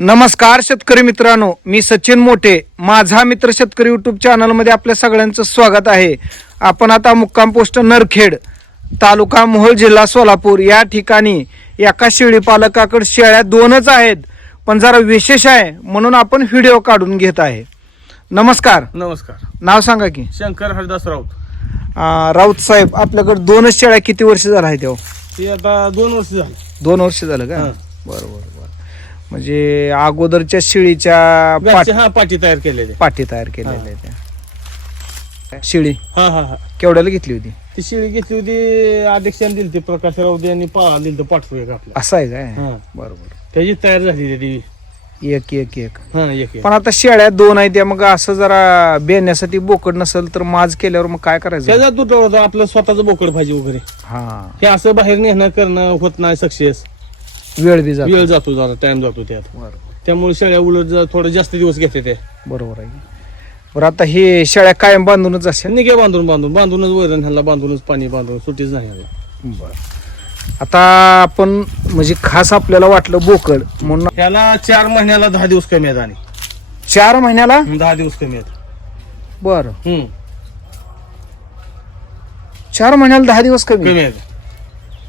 नमस्कार शेतकरी मित्रांनो मी सचिन मोठे माझा मित्र शेतकरी युट्यूब चॅनलमध्ये आपल्या सगळ्यांचं स्वागत आहे. आपण आता मुक्काम पोस्ट नरखेड तालुका मोहोळ जिल्हा सोलापूर या ठिकाणी एका शेळी पालकाकडे शेळ्या दोनच आहेत पण जरा विशेष आहे म्हणून आपण व्हिडिओ काढून घेत आहे. नमस्कार. नमस्कार. नाव सांगा की. शंकर हरिदास राऊत. राऊत साहेब आपल्याकडे दोनच शेळ्या किती वर्ष झाला आहे तेव्हा? ती आता दोन वर्ष झाली. दोन वर्ष झालं का? हा. बरं बरं बरं. म्हणजे अगोदरच्या शेळीच्या पाट- हा पाठी तयार केलेली. पाटी तयार केलेल्या त्या. शिळी? हा हा हा. केवढ्याला घेतली होती? ती शिळी घेतली होती अध्यक्षाने दिली ती प्रकाश राऊत यांनी पा दिली तर पाठवू एक आपल्या असं आहे काय? हा. बरोबर. त्याची तयार झाली ती. एक एक एक. हा एक एक. पण आता शेळ्या दोन आहेत त्या मग असं जरा बेण्यासाठी बोकड नसेल तर माज केल्यावर मग काय करायचं? त्याचा होता आपलं स्वतःचं बोकड भाजी वगैरे. हा. हे असं बाहेर नेणं करणं होत नाही सक्सेस. वेळ बी जातो. वेळ जातो जरा टाइम जातो त्यात. त्यामुळे शेळ्या उलट जरा थोडं जास्त दिवस घेते ते. बरोबर आहे. बरं आता हे शेळ्या कायम बांधूनच असेल? निघे बांधून बांधून. बांधूनच वैरण ह्याला बांधूनच पाणी बांधून. सुटीच नाही ह्याला. बरं. आता आपण म्हणजे खास आपल्याला वाटलं बोकड म्हणून ह्याला चार महिन्याला दहा दिवस कमी आहेत आणि. चार महिन्याला? दहा दिवस कमी आहेत. बरं. हम्म. चार महिन्याला दहा दिवस कमी? कमी आहेत.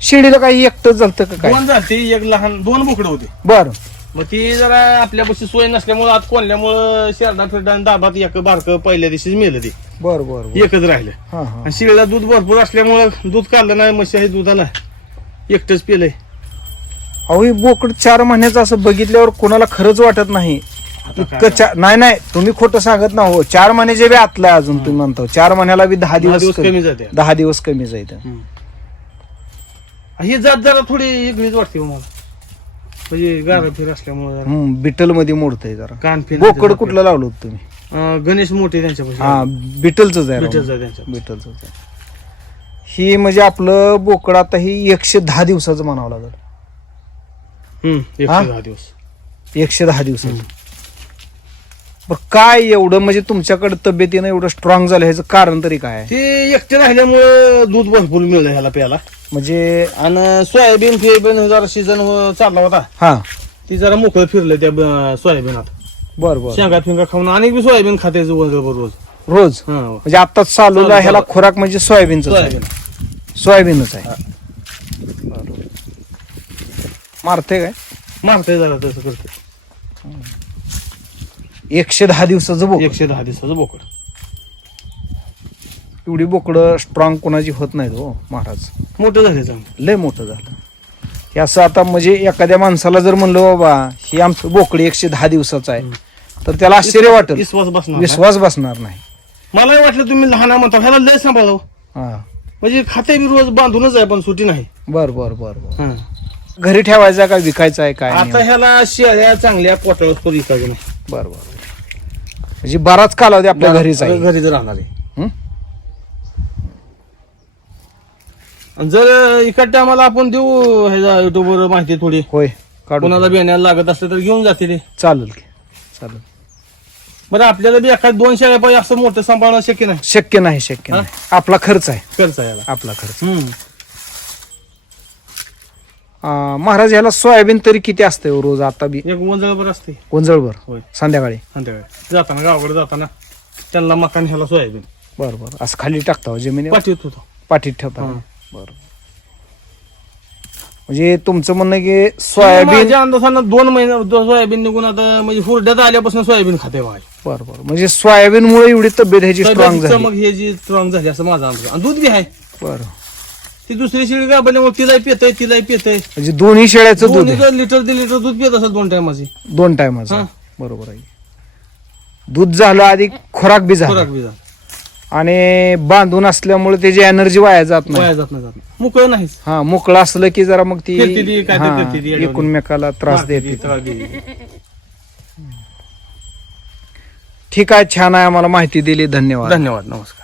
शिडीला काही एकटंच झालं का काय? दोन जाती एक लहान दोन बोकडं होते. बरं. मग ती जरा आपल्यापाशी सोय नसल्यामुळे आत कोणल्यामुळं शेरडा फिरडा आणि दाबात एक बारक पहिल्या दिवशीच मेलं ते. बरं बरं बरं. एकच राहिलं. हा हा. आणि शिळीला दूध भरपूर असल्यामुळं दूध काढलं नाही मशी आहे दुधाला. एकटंच पिलंय. अहो हे बोकड चार महिन्याचं असं बघितल्यावर कोणाला खरंच वाटत नाही. इतकं नाही नाही तुम्ही खोटं सांगत ना हो चार महिन्याचे बी आतलाय अजून तुम्ही म्हणतो. चार महिन्याला बी दहा दिवस दिवस कमी- कमी जाते. दहा दिवस कमी जाईल ही जात जरा थोडी वेगळीच वाटते हो मला. म्हणजे गारा फिर असल्यामुळे जरा. बिटलमध्ये मोडतंय जरा. कान फिर बोकड कुठलं लावलं होतं तुम्ही? गणेश मोठे त्यांच्यापाशी. हा बिटलच आहे बिटलचं राव. त्यांच्या बिटलच आहे. ही म्हणजे आपलं बोकड आता ही एकशे दहा दिवसाचं म्हणावं लागेल. हम्म हा? एकशे दहा दिवस. एकशे दहा दिवसाचं. काय एवढं? म्हणजे तुमच्याकडे तब्येतीनं एवढं स्ट्रॉंग झालं ह्याचं कारण तरी काय? आहे ते एकटे राहिल्यामुळे दूध भरपूर मिळलं ह्याला प्यायला. म्हणजे आणि सोयाबीन फियाबीन जरा सीझन चालला होता. हा. ती जरा मोकळं फिरलं त्या ब- सोयाबीनात. बर बर. शेंगा फिंगा खाऊन अनेक बी सोयाबीन खाते रोज रोज. रोज? हा. म्हणजे आताच चालू चालू- ह्याला खोराक म्हणजे सोयाबीनच सोयाबीन. सोयाबीनच आहे. मारते काय? मारते जरा तसं करते एकशे दहा दिवसाचं बोकड. एकशे दहा दिवसाचं बोकड. एवढी बोकडं स्ट्रॉंग कोणाची होत नाहीत हो महाराज. मोठं झाले चांगलं. लय मोठं झालं. हे असं आता म्हणजे एखाद्या माणसाला जर म्हणलं बाबा हे आमचं बोकड एकशे दहा दिवसाचं आहे तर त्याला आश्चर्य वाटेल. विश्वास बसणार नाही. विश्वास बसणार नाही. मलाही वाटलं तुम्ही लहान म्हणता ह्याला लय सांभाळव. हा. म्हणजे खाते बी रोज बांधूनच आहे पण सुटी नाही. बर बर बर बर. हा. घरी ठेवायचा का विकायचा आहे काय आता ह्याला शेळ्या चांगल्या पोटाळच करू विकायचं नाही. बर बर. म्हणजे बराच कालावधी आपल्या घरीच आहे. घरीच राहणार आहे. हं? आणि जर इकडच्या आम्हाला आपण देऊ ह्याच्या युट्यूबवर माहिती थोडी. होय काढून कोणाला बियाण्याला लागत असलं तर घेऊन जाते ते. चालेल की चालेल. बरं आपल्याला बी एखाद दोन शेळ्या पाहिजे असं मोठं सांभाळणं शक्य नाही. शक्य नाही शक्य नाही. आपला खर्च आहे. खर्च आहे याला. आपला खर्च. हम्म. अं, महाराज ह्याला सोयाबीन तरी किती असते हो रोज आता बी? एक वंजळभर असते गोंजळभर? होय. संध्याकाळी? संध्याकाळी. जाताना गावाकडे जाताना त्यांना मकान ह्याला सोयाबीन. बर बर. असं खाली टाकता हो जमिनीवर? पाठवत होतो पाठीत ठेवता. हं. बर म्हणजे तुमचं म्हणणं आहे की सोयाबीन माझ्या अंदाजानं दोन महिने दो- सोयाबीन निघून आता म्हणजे हुरड्यात आल्यापासून सोयाबीन खाते बघा बर बर. म्हणजे सोयाबीन मुळे एवढी तब्येत ह्याची स्ट्रॉंग सोयाबीनची झाली. चमक हे जी स्ट्रॉंग झाली असं माझा अंदाज. आणि दूध बी आहे. बर. ती दुसरी शिळी गाभल्यामुळे तिलाही पितय तिलाही पितय. म्हणजे दोन्ही शेळ्याचं दूध आहे. दोन्ही लिटर दीड लिटर दूध पित असेल दोन टायमाची. दोन टायमाचं. हं. बरोबर आहे. दूध झालं आधी खोराक बी खुराक झाला. आणि बांधून असल्यामुळे त्याची एनर्जी वाया जात नाही. वाया जात नाही जात नाही. मोकळं नाहीच. हा मोकळं असलं की जरा मग ती फिरती काय हा, ती, त्रास देते. ठीक आहे छान आहे आम्हाला माहिती दिली. धन्यवाद. धन्यवाद नमस्कार.